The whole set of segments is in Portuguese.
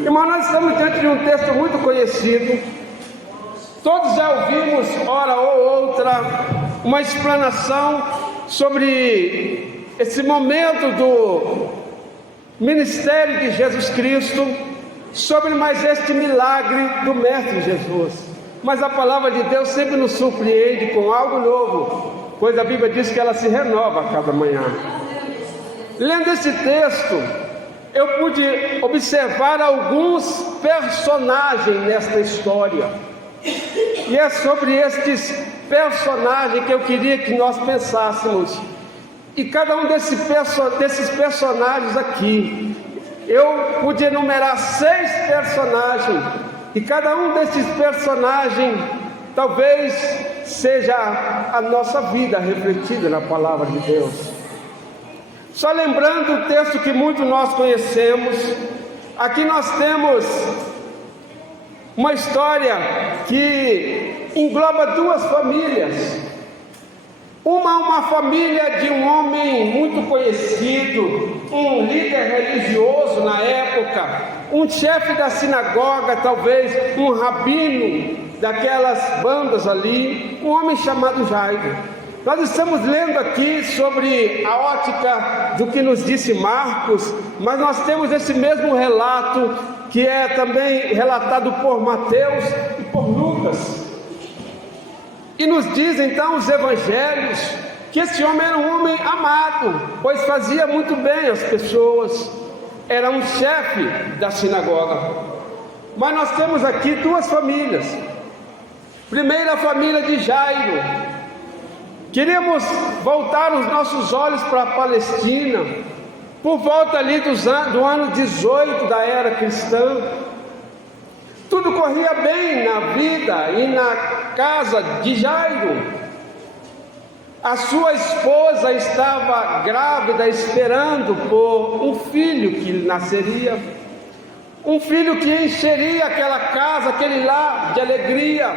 Irmão, nós estamos diante de um texto muito conhecido. Todos já ouvimos, hora ou outra, uma explanação sobre esse momento do ministério de Jesus Cristo, sobre mais este milagre do Mestre Jesus. Mas a palavra de Deus sempre nos surpreende com algo novo, pois a Bíblia diz que ela se renova a cada manhã. Lendo esse texto, eu pude observar alguns personagens nesta história. E é sobre estes personagens que eu queria que nós pensássemos. E cada um desses personagens aqui, eu pude enumerar 6 personagens. E cada um desses personagens talvez seja a nossa vida refletida na palavra de Deus. Só lembrando o texto que muito nós conhecemos, aqui nós temos uma história que engloba 2 famílias. Uma família de um homem muito conhecido, um líder religioso na época, um chefe da sinagoga, talvez um rabino daquelas bandas ali, um homem chamado Jairo. Nós estamos lendo aqui sobre a ótica do que nos disse Marcos, mas nós temos esse mesmo relato que é também relatado por Mateus e por Lucas. E nos diz então os evangelhos que esse homem era um homem amado, pois fazia muito bem às pessoas, era um chefe da sinagoga. Mas nós temos aqui 2 famílias. Primeiro, a família de Jairo. Queríamos voltar os nossos olhos para a Palestina, por volta ali do ano 18 da era cristã. Tudo corria bem na vida e na casa de Jairo. A sua esposa estava grávida, esperando por um filho que nasceria, um filho que encheria aquela casa, aquele lar de alegria.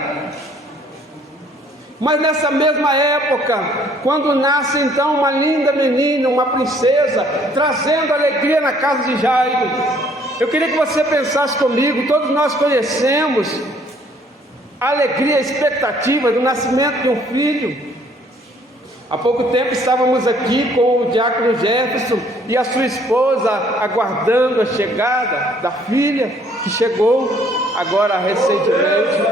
Mas nessa mesma época, quando nasce então uma linda menina, uma princesa, trazendo alegria na casa de Jairo, eu queria que você pensasse comigo. Todos nós conhecemos a alegria, a expectativa do nascimento de um filho. Há pouco tempo estávamos aqui com o diácono Jefferson e a sua esposa aguardando a chegada da filha que chegou agora recentemente.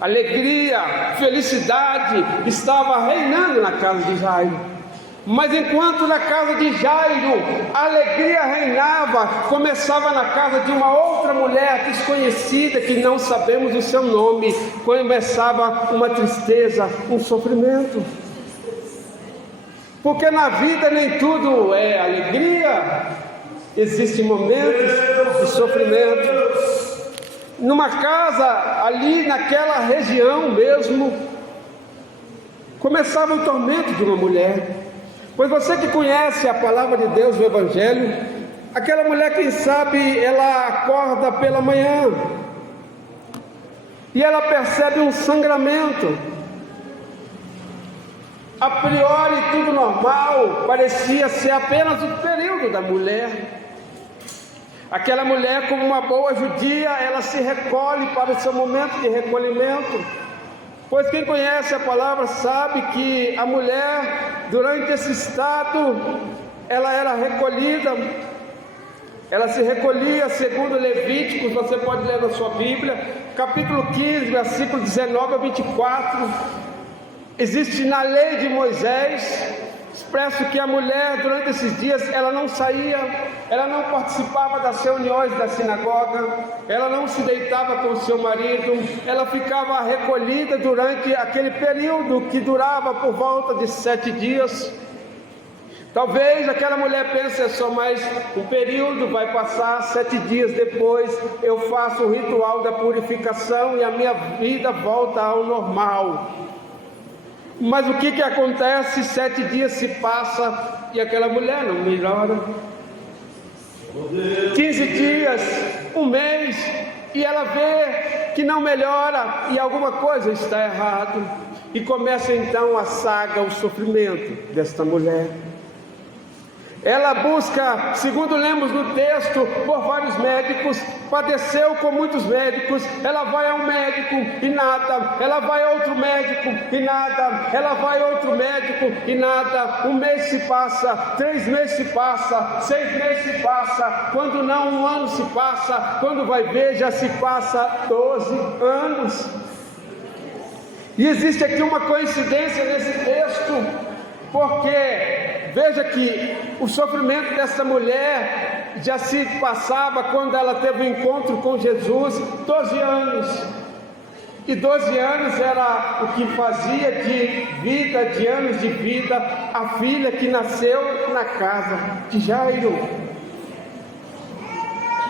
Alegria, felicidade estava reinando na casa de Jairo. Mas enquanto na casa de Jairo a alegria reinava, começava na casa de uma outra mulher desconhecida, que não sabemos o seu nome, começava uma tristeza, um sofrimento. Porque na vida nem tudo é alegria, existem momentos de sofrimento. Numa casa ali naquela região mesmo, começava o tormento de uma mulher. Pois você que conhece a palavra de Deus, o Evangelho, aquela mulher, quem sabe, ela acorda pela manhã e ela percebe um sangramento. A priori tudo normal, parecia ser apenas o período da mulher. Aquela mulher, como uma boa judia, ela se recolhe para o seu momento de recolhimento. Pois quem conhece a palavra sabe que a mulher, durante esse estado, ela era recolhida. Ela se recolhia, segundo Levíticos, você pode ler na sua Bíblia, capítulo 15, versículo 19 a 24. Existe na lei de Moisés, expresso que a mulher, durante esses dias, ela não saía, ela não participava das reuniões da sinagoga, ela não se deitava com o seu marido, ela ficava recolhida durante aquele período que durava por volta de 7 dias. Talvez aquela mulher pense só mais um período, vai passar 7 dias depois, eu faço o ritual da purificação e a minha vida volta ao normal. Mas o que acontece? 7 dias se passa e aquela mulher não melhora. 15 dias, um mês, e ela vê que não melhora e alguma coisa está errado. E começa então a saga, o sofrimento desta mulher. Ela busca, segundo lemos no texto, por vários médicos, padeceu com muitos médicos. Ela vai a um médico e nada, ela vai a outro médico e nada, ela vai a outro médico e nada. 1 mês se passa, 3 meses se passa, 6 meses se passa, quando não 1 ano se passa, quando vai ver já se passa 12 anos. E existe aqui uma coincidência nesse texto, porque veja que o sofrimento dessa mulher já se passava quando ela teve um encontro com Jesus, 12 anos. E 12 anos era o que fazia de anos de vida, a filha que nasceu na casa de Jairo.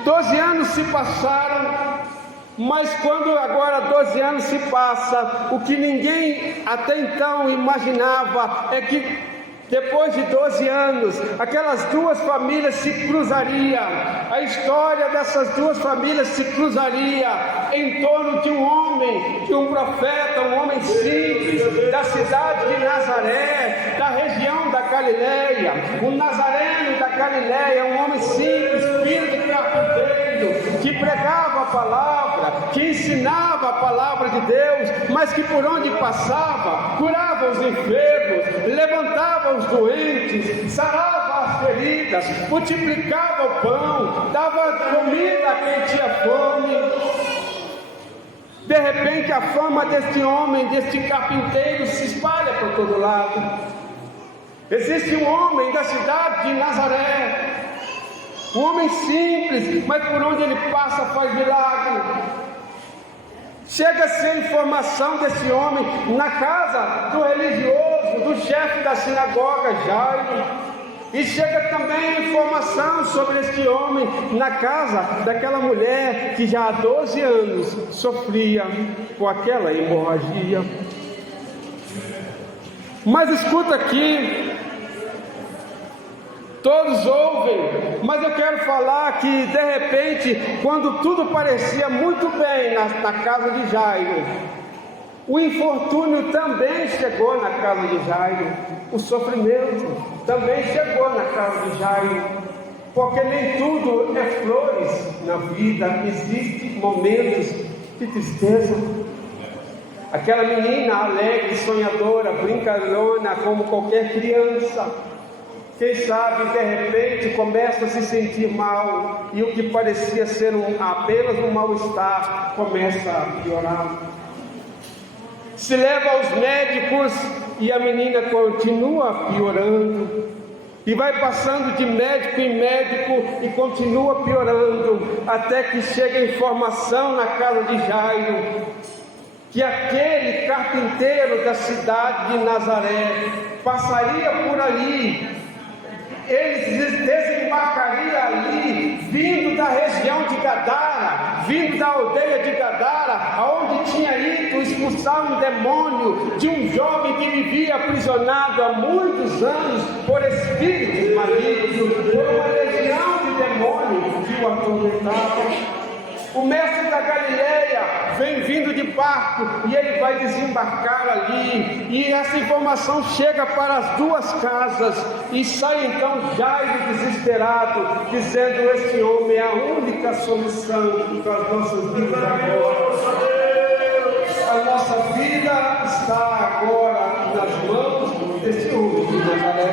12 anos se passaram, mas quando agora 12 anos se passa, o que ninguém até então imaginava é que depois de 12 anos, aquelas duas famílias se cruzariam. A história dessas duas famílias se cruzaria em torno de um homem, de um profeta, um homem simples, da cidade de Nazaré, da região da Galileia. Um nazareno da Galileia, um homem simples, filho de carpinteiro, que pregava a palavra, que ensinava a palavra de Deus, mas que por onde passava, curava os enfermos, levantava os doentes, sarava as feridas, multiplicava o pão, dava comida a quem tinha fome. De repente a fama deste homem, deste carpinteiro, se espalha por todo lado. Existe um homem da cidade de Nazaré, um homem simples, mas por onde ele passa faz milagre. Chega-se a informação desse homem na casa do religioso, do chefe da sinagoga, Jairo. E chega também a informação sobre este homem na casa daquela mulher que já há 12 anos sofria com aquela hemorragia. Mas escuta aqui, todos ouvem, mas eu quero falar que de repente, quando tudo parecia muito bem na casa de Jairo, o infortúnio também chegou na casa de Jairo, o sofrimento também chegou na casa de Jairo, porque nem tudo é flores na vida, existem momentos de tristeza. Aquela menina alegre, sonhadora, brincalhona como qualquer criança, quem sabe de repente começa a se sentir mal e o que parecia ser apenas um mal-estar começa a piorar. Se leva aos médicos e a menina continua piorando. E vai passando de médico em médico e continua piorando, até que chega a informação na casa de Jairo que aquele carpinteiro da cidade de Nazaré passaria por ali. Ele desembarcaria ali, vindo da região de Gadara, vindo da aldeia de Gadara, aonde tinha ido expulsar um demônio de um jovem que vivia aprisionado há muitos anos por espíritos malignos, por uma legião de demônios que o atormentavam. O mestre da Galileia vem vindo de barco e ele vai desembarcar ali, e essa informação chega para as duas casas, e sai então Jairo desesperado, dizendo: este homem é a única solução para as nossas vidas agora. A nossa vida está agora nas mãos desse homem de Nazaré.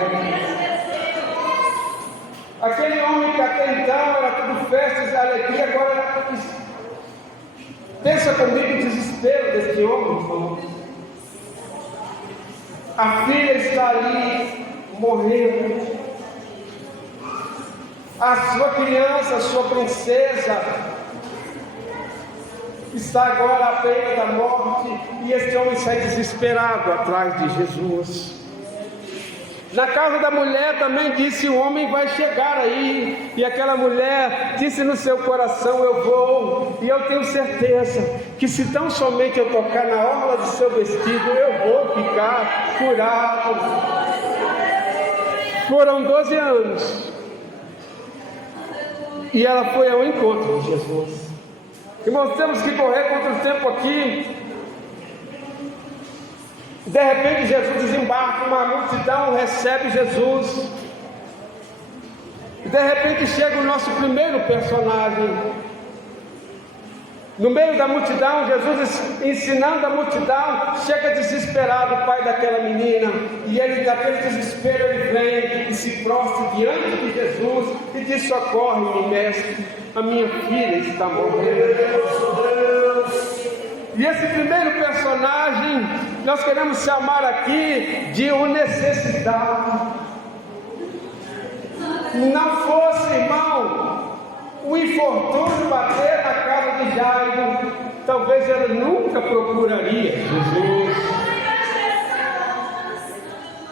Aquele homem que até então era tudo festas e alegria, agora pensa comigo o desespero deste homem, irmão. A filha está ali morrendo, a sua criança, a sua princesa está agora à beira da morte, e este homem sai desesperado atrás de Jesus. Na casa da mulher também disse: o homem vai chegar aí. E aquela mulher disse no seu coração: eu vou, e eu tenho certeza que se tão somente eu tocar na orla do seu vestido, eu vou ficar curado. Foram 12 anos e ela foi ao encontro de Jesus. Irmãos, temos que correr contra o tempo aqui. De repente Jesus desembarca, uma multidão recebe Jesus. E de repente chega o nosso primeiro personagem. No meio da multidão, Jesus ensinando a multidão, chega desesperado o pai daquela menina, e ele, daquele desespero, ele vem e se prostra diante de Jesus e diz: socorre-me, mestre, a minha filha está morrendo. E esse primeiro personagem, nós queremos chamar aqui de o necessitado. Não fosse, irmão, o infortúnio bater na casa de Jairo, talvez ele nunca procuraria Jesus.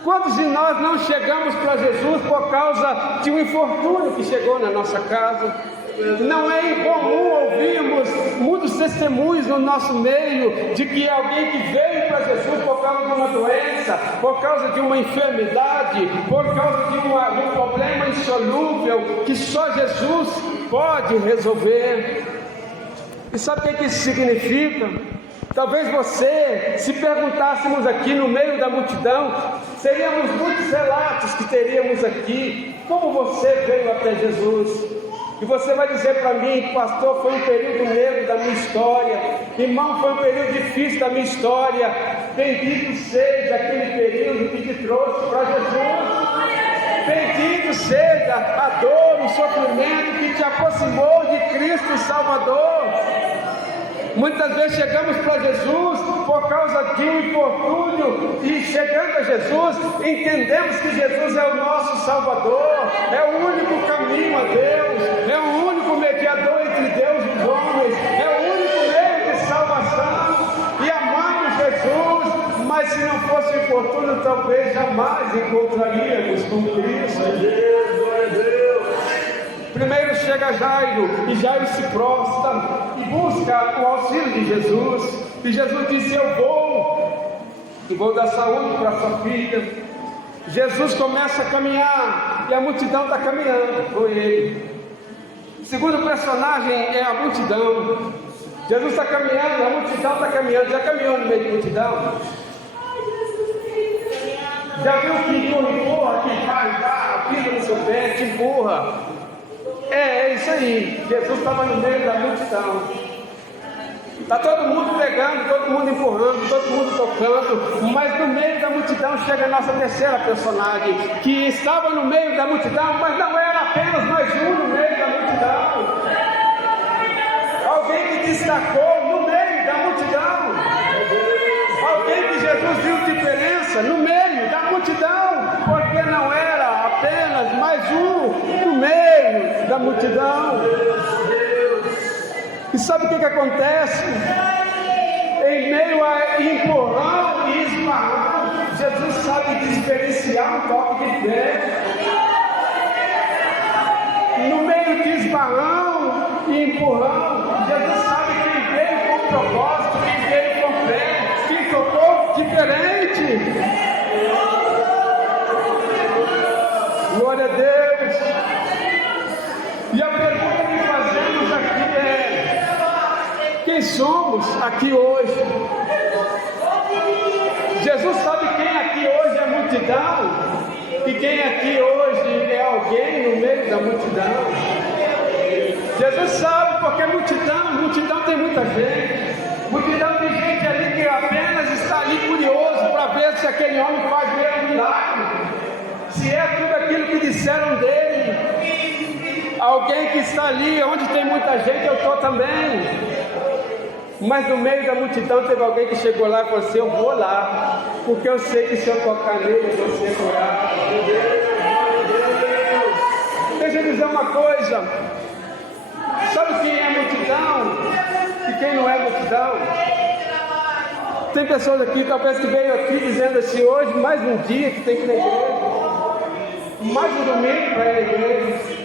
Quantos de nós não chegamos para Jesus por causa de um infortúnio que chegou na nossa casa? Não é incomum ouvirmos muitos testemunhos no nosso meio de que alguém que veio para Jesus por causa de uma doença, por causa de uma enfermidade, por causa de um problema insolúvel que só Jesus pode resolver. E sabe o que isso significa? Talvez você, se perguntássemos aqui no meio da multidão, seríamos muitos relatos que teríamos aqui. Como você veio até Jesus? E você vai dizer para mim: pastor, foi um período negro da minha história, irmão, foi um período difícil da minha história. Bendito seja aquele período que te trouxe para Jesus. Bendito seja a dor, o sofrimento que te aproximou de Cristo Salvador. Muitas vezes chegamos para Jesus por causa de um infortúnio, e chegando a Jesus, entendemos que Jesus é o nosso Salvador, é o único caminho a Deus, é o único mediador entre Deus e os homens, é o único meio de salvação, e amamos Jesus. Mas se não fosse infortúnio, talvez jamais encontraríamos com Cristo. Glória a Deus. Primeiro chega Jairo, e Jairo se prostra e busca o auxílio de Jesus. E Jesus disse: eu vou dar saúde para sua filha. Jesus começa a caminhar, e a multidão está caminhando com ele. O segundo personagem é a multidão. Jesus está caminhando, a multidão está caminhando. Já caminhou no meio da multidão? Já viu que empurra, que vai, pisa no seu pé, te empurra? É isso aí. Jesus estava no meio da multidão. Está todo mundo pegando, todo mundo empurrando, todo mundo tocando, mas no meio da multidão chega a nossa terceira personagem, que estava no meio da multidão, mas não era apenas mais um no meio da multidão. Alguém que destacou no meio da multidão. Alguém que Jesus viu diferença no meio da multidão, porque não era apenas mais um no meio da multidão. E sabe o que acontece? Em meio a empurrão e esbarrão, Jesus sabe diferenciar um toque de fé. No meio de esbarrão e empurrão, Jesus sabe quem veio com propósito, quem veio com fé, quem tocou diferente. Glória a Deus. E a pergunta que fazemos aqui é: quem somos aqui hoje? Jesus sabe quem aqui hoje é multidão, e quem aqui hoje é alguém no meio da multidão. Jesus sabe, porque multidão tem muita gente. Multidão tem gente ali que apenas está ali curioso para ver se aquele homem faz mesmo milagre, se é tudo aquilo que disseram dele. Alguém que está ali onde tem muita gente, eu estou também. Mas no meio da multidão teve alguém que chegou lá e falou assim: eu vou lá, porque eu sei que se eu tocar nele eu vou ser curado. Deixa eu dizer uma coisa: sabe quem é multidão e quem não é multidão? Tem pessoas aqui, talvez, que veio aqui dizendo assim: hoje mais um dia que tem que ir na igreja, mais um domingo para ir na igreja.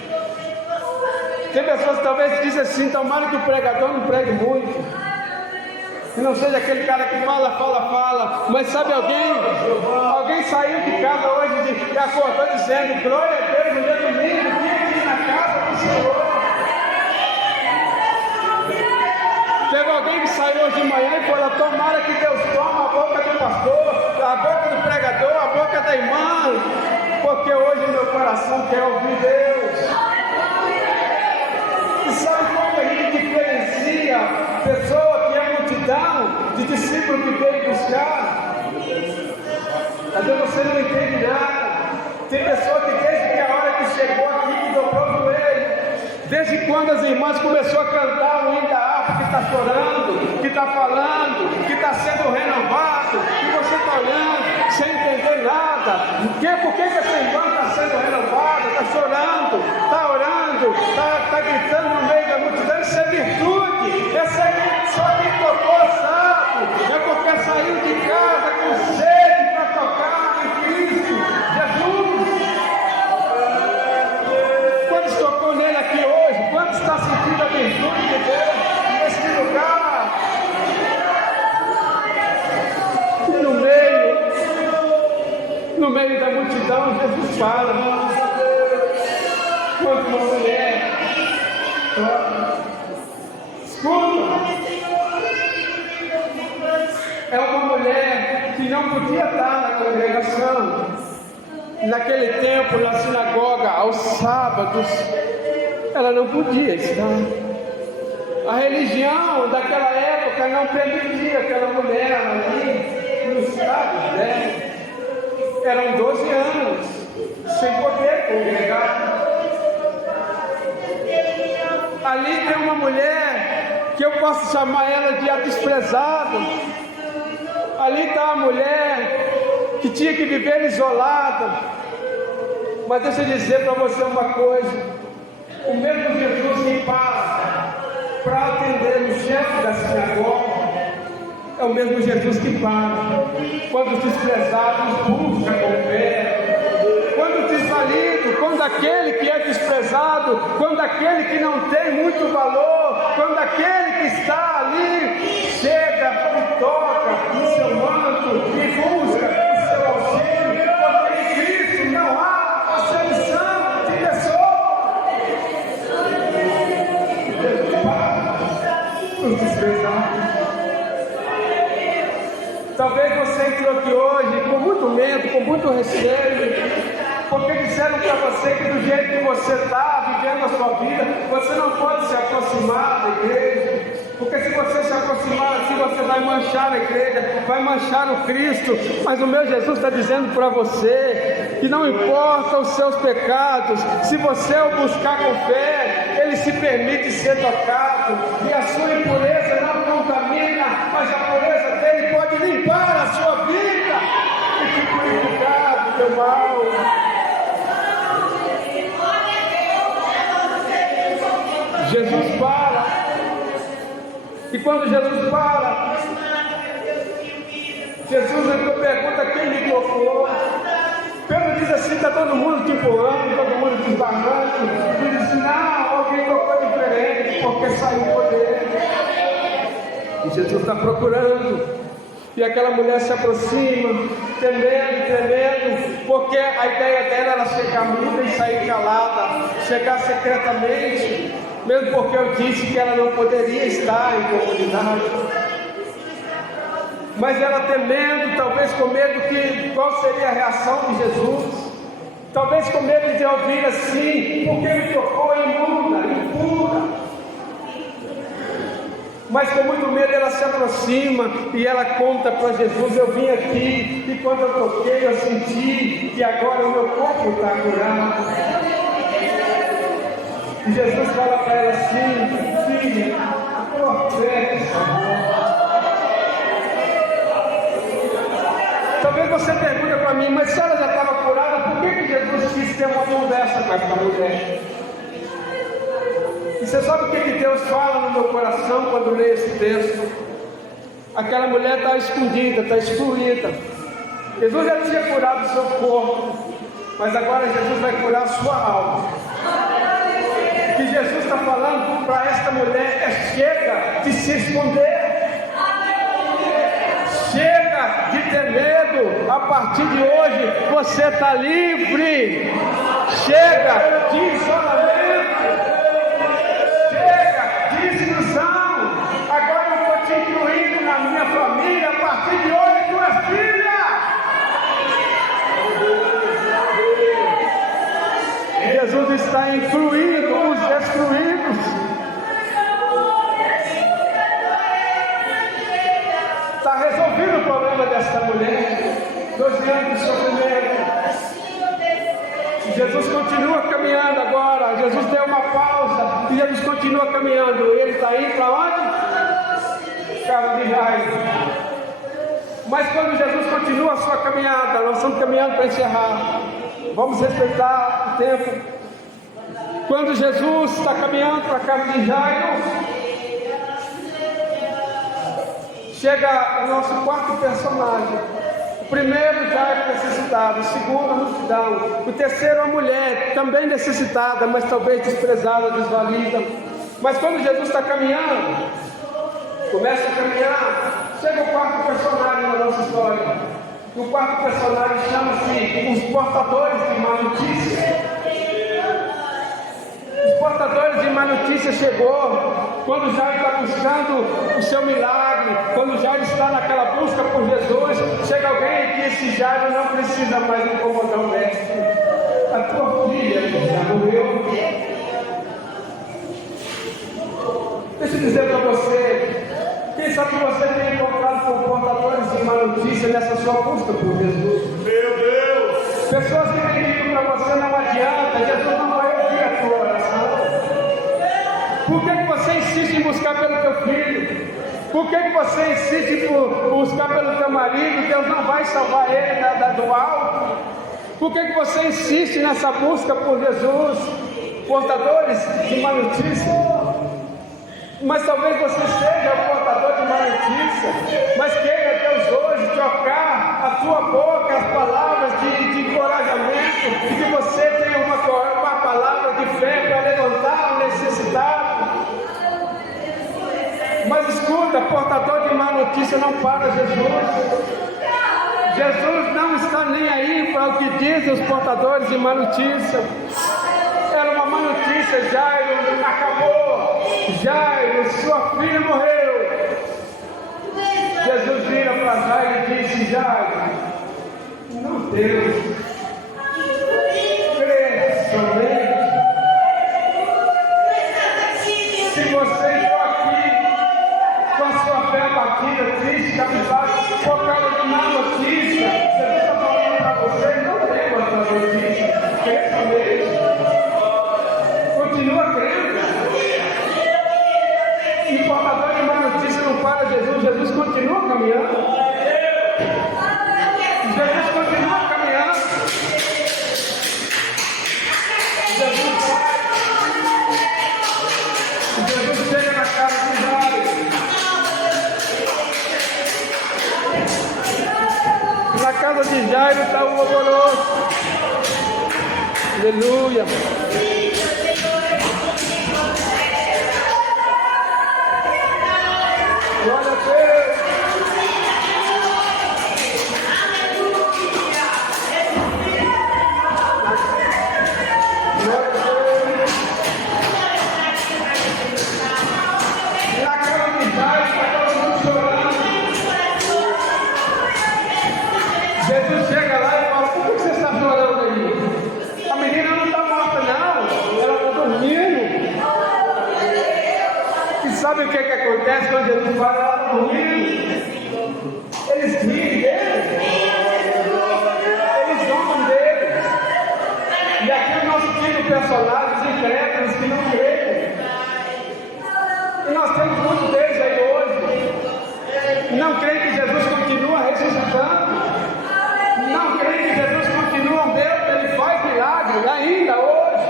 Tem pessoas que talvez dizem assim: tomara que o pregador não pregue muito, que não seja aquele cara que fala, mas sabe, alguém saiu de casa hoje e acordou dizendo: glória a Deus, hoje é domingo, vim aqui na casa do Senhor. Teve alguém que saiu hoje de manhã e falou: tomara que Deus tome a boca do pastor, a boca do pregador, a boca da irmã, porque hoje meu coração quer ouvir Deus. E sabe como que a gente diferencia pessoa que é multidão de discípulo que veio buscar? Às vezes você não entende nada. Tem pessoa que desde que a hora que chegou aqui, que dobrou o joelho, desde quando as irmãs começaram a cantar o hino da harpa, que está chorando, que está falando, que está sendo renovado, e você está olhando sem entender nada. Por que essa irmã está sendo renovada, está chorando, está orando, está gritando no meio da multidão? Isso é virtude. Essa aí só quem tocou sabe. É porque saiu de casa com sede para tocar em Cristo Jesus. Quantos tocou nele aqui hoje? Quantos está sentindo a virtude de Deus nesse lugar? E no meio da multidão, Jesus fala. Quando uma mulher escuta, é uma mulher que não podia estar na congregação. Naquele tempo, na sinagoga, aos sábados, ela não podia estar. A religião daquela época não permitia aquela mulher ali no estado dela. Eram 12 anos, sem poder congregar. Ali tem uma mulher que eu posso chamar ela de a desprezada. Ali está a mulher que tinha que viver isolada. Mas deixa eu dizer para você uma coisa: o mesmo Jesus que para atender o chefe da sinagoga é o mesmo Jesus que quando os desprezados buscam com fé, quando o desvalido, quando aquele que é desprezado, quando aquele que não tem muito valor, quando aquele que está ali chega e toca no seu manto e busca o seu auxílio, porque em Cristo não há acepção de pessoa. Jesus para os desprezados. Talvez você entrou aqui hoje com muito medo, com muito receio, porque disseram para você que do jeito que você está vivendo a sua vida, você não pode se aproximar da igreja, porque se você se aproximar assim, você vai manchar a igreja, vai manchar o Cristo. Mas o meu Jesus está dizendo para você que não importa os seus pecados, se você o buscar com fé, ele se permite ser tocado, e a sua impureza não contamina, mas a pureza dele pode limpar a sua vida e te purificar do teu mal. Jesus para, e quando Jesus para, Jesus então pergunta quem me tocou. Pedro diz assim: está todo mundo te empurrando, todo mundo te esbarrando. Ele diz: não, alguém tocou diferente, porque saiu o poder. E Jesus está procurando. E aquela mulher se aproxima, tremendo, porque a ideia dela era chegar muda e sair calada, chegar secretamente, mesmo porque eu disse que ela não poderia estar em comunidade. Mas ela temendo, talvez com medo que qual seria a reação de Jesus, talvez com medo de ouvir assim: porque me tocou imunda, impura. Mas com muito medo ela se aproxima e ela conta para Jesus: eu vim aqui e quando eu toquei eu senti que agora o meu corpo está curado. E Jesus fala para ela assim: filha, a tua fé te salvou. Talvez você pergunte para mim: mas se ela já estava curada, por que Jesus quis ter uma conversa com essa mulher? E você sabe o que Deus fala no meu coração quando leio esse texto? Aquela mulher está escondida, está excluída. Jesus já tinha curado o seu corpo, mas agora Jesus vai curar a sua alma. O que Jesus está falando para esta mulher é: chega de se esconder. Chega de ter medo. A partir de hoje você está livre. Chega de isolamento. Agora eu estou te incluindo na minha família. A partir de hoje tu és filha. Jesus está em continua caminhando. Ele está indo para onde? Casa de Jairo. Mas quando Jesus continua a sua caminhada, nós estamos caminhando para encerrar. Vamos respeitar o tempo. Quando Jesus está caminhando para a casa de Jairo, chega o nosso quarto personagem. O primeiro, Jairo necessitado. O segundo, a multidão. O terceiro, a mulher, também necessitada, mas talvez desprezada, desvalida. Mas quando Jesus está caminhando, começa a caminhar, chega o quarto personagem na nossa história. E o quarto personagem chama-se os portadores de má notícia. Os portadores de má notícia chegou quando Jairo está buscando o seu milagre, quando Jairo está naquela busca por Jesus. Chega alguém e diz: esse Jairo não precisa mais incomodar o mestre. A tua filha já morreu. Deixa eu dizer para você, quem sabe você tem encontrado com portadores de má notícia nessa sua busca por Jesus. Meu Deus! Pessoas que têm dito para você: não adianta, Jesus não vai ouvir a tua oração. Por que você insiste em buscar pelo teu filho? Por que você insiste em buscar pelo teu marido? Deus não vai salvar ele do alto. Por que você insiste nessa busca por Jesus? Portadores de má notícia. Mas talvez você seja o portador de má notícia, mas queira Deus hoje tocar a tua boca, as palavras de encorajamento, e que você tenha uma palavra de fé para levantar o necessitado. Mas escuta, portador de má notícia não para Jesus. Jesus não está nem aí para o que dizem os portadores de má notícia. Era uma má notícia: Jairo acabou, Jairo, sua filha morreu. Jesus vira para Jairo e disse: Jairo, não Deus, crê somente. Se você for aqui com a sua fé abatida, triste, cabisbaixo, por causa de má notícia, Jesus está falando para você: não tem outra notícia, crê somente. Continua crendo. E o portador de má notícia não para Jesus. Jesus continua caminhando. Jesus continua caminhando. Jesus vai. Jesus chega na casa de Jairo. Na casa de Jairo está um alvoroço. Aleluia. Glória a Deus. Glória a Deus. Na casa de Jairo está todo mundo chorando. Jesus chega lá e fala: por que você está chorando aí? A menina não está morta não, ela está dormindo. E sabe o que acontece quando Jesus fala ela está dormindo? Eles riem dele, eles zombam dele. E aqui o nosso time de personagens incrédulos que não creem. E nós temos muitos deles aí hoje. Não creem que Jesus continua ressuscitando. Não creem que Jesus continua Deus, ele faz milagres ainda hoje.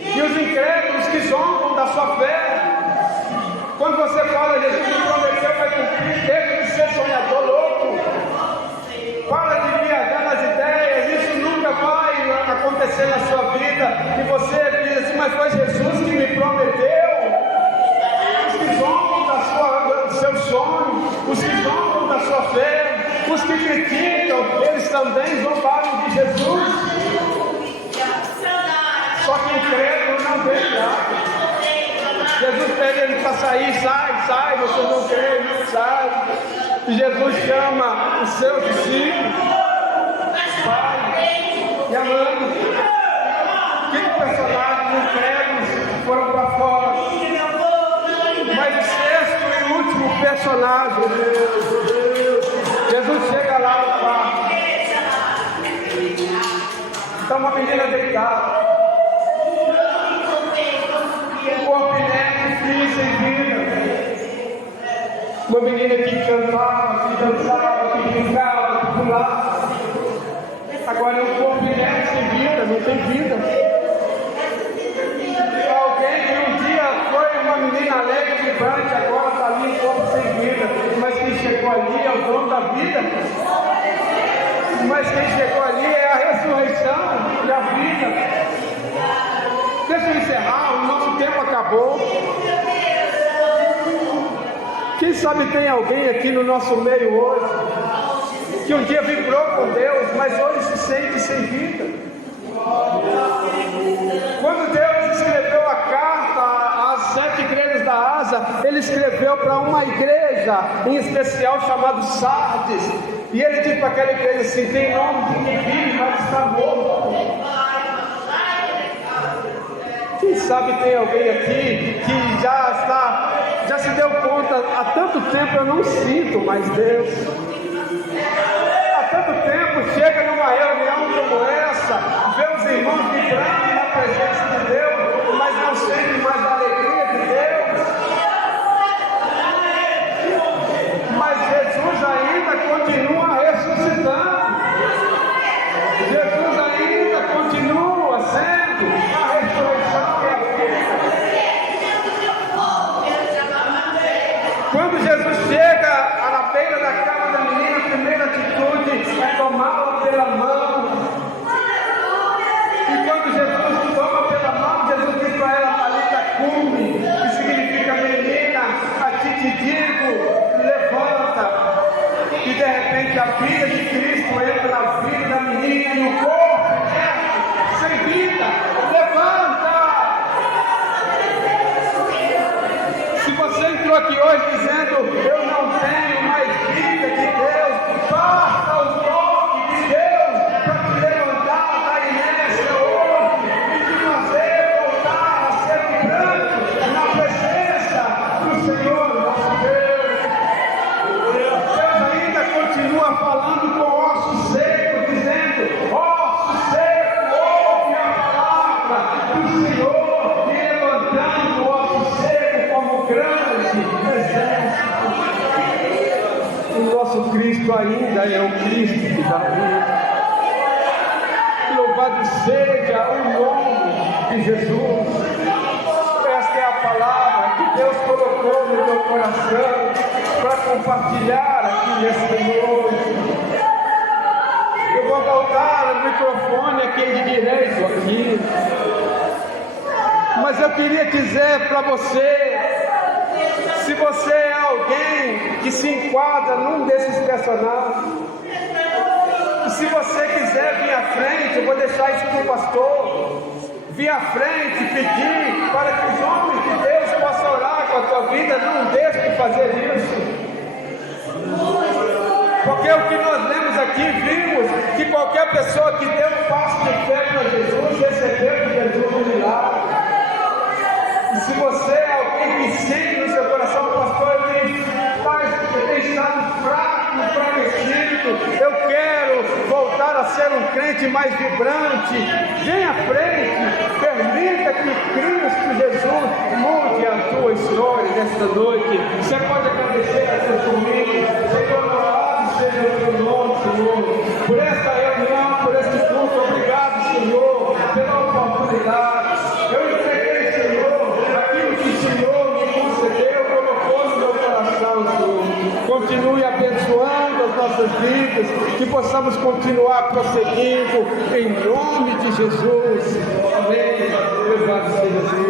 E os incrédulos que zombam da sua fé, quando você fala: Jesus me prometeu, vai cumprir, deixa de ser sonhador louco, para de viajar nas ideias, isso nunca vai acontecer na sua vida. E você diz assim: mas foi Jesus que me prometeu. Os que zombam do seu sonho, os que zombam da sua fé, os que criticam, eles também zombaram de Jesus. Só que incrédulo não vê nada. Jesus pede ele para sair: sai, você não crê, não sai. E Jesus chama os seus discípulos, Pai e amando. Que personagens incrédulos foram para fora. Mas o sexto e último personagem, Jesus chega lá no quarto. Está uma menina deitada. Uma menina que cantava, que dançava, que brincava, que pulava. Agora é um corpo inerte, sem vida, não tem vida. Alguém que um dia foi uma menina alegre, vibrante, agora está ali em corpo sem vida. Mas quem chegou ali é o dono da vida. Mas quem chegou ali é a ressurreição e a vida. Deixa eu encerrar, o nosso tempo acabou. Quem sabe tem alguém aqui no nosso meio hoje que um dia vibrou com Deus, mas hoje se sente sem vida. Quando Deus escreveu a carta às 7 igrejas da Ásia, Ele escreveu para uma igreja em especial chamada Sardes. E Ele disse para aquela igreja assim: tem nome de quem vive, mas está morto. Quem sabe tem alguém aqui que já se deu conta, há tanto tempo eu não sinto mais Deus. Há tanto tempo chega numa reunião como essa, vê os irmãos vibrando na presença de Deus, mas não sente mais a alegria de Deus. Mas Jesus ainda continua ressuscitando. Jesus ainda continua sendo a ressurreição e a vida. Quando Jesus chega na beira da cama da menina, a primeira atitude é tomá-la pela mão. E quando Jesus toma pela mão, Jesus diz para ela: Talita cumi, que significa menina, a ti te digo, levanta. E de repente a vida de Cristo entra na vida da menina e o corpo sem vida, levanta. Se você entrou aqui hoje dizendo: eu não tenho mais vida de Deus, basta o toque de Deus para te levantar da inércia hoje e te fazer voltar a ser vibrante na presença do Senhor nosso Deus. Deus ainda continua falando com ossos secos, dizendo: ossos secos, ouve a palavra do Senhor, e levantando o osso seco como grande exército. O nosso Cristo ainda é o Cristo que dá vida. Louvado seja o nome de Jesus. Esta é a palavra que Deus colocou no meu coração para compartilhar aqui nesta noite. Eu vou voltar ao microfone a quem de direito aqui. Mas eu queria dizer para você, se você é alguém que se enquadra num desses personagens, e se você quiser vir à frente, eu vou deixar isso com o pastor, vir à frente e pedir para que os homens de Deus possam orar com a tua vida, não deixe de fazer isso. Porque o que nós lemos aqui, vimos que qualquer pessoa que deu um passo de fé para Jesus, recebeu de Jesus um milagre. E se você é alguém que sente no seu coração: pastor, eu tenho estado fraco, enfraquecido, eu quero voltar a ser um crente mais vibrante, vem à frente, permita que Cristo Jesus mude a tua história nesta noite. Você pode agradecer a Deus comigo. Senhor, louvado seja o teu nome, Senhor, por esta reunião, por este culto. Obrigado, Senhor, pela oportunidade. Eu entreguei, Senhor, aquilo que o Senhor me concedeu, colocou no meu coração, Senhor. Continue abençoando as nossas vidas, que possamos continuar prosseguindo em nome de Jesus. Amém. Louvado seja Deus.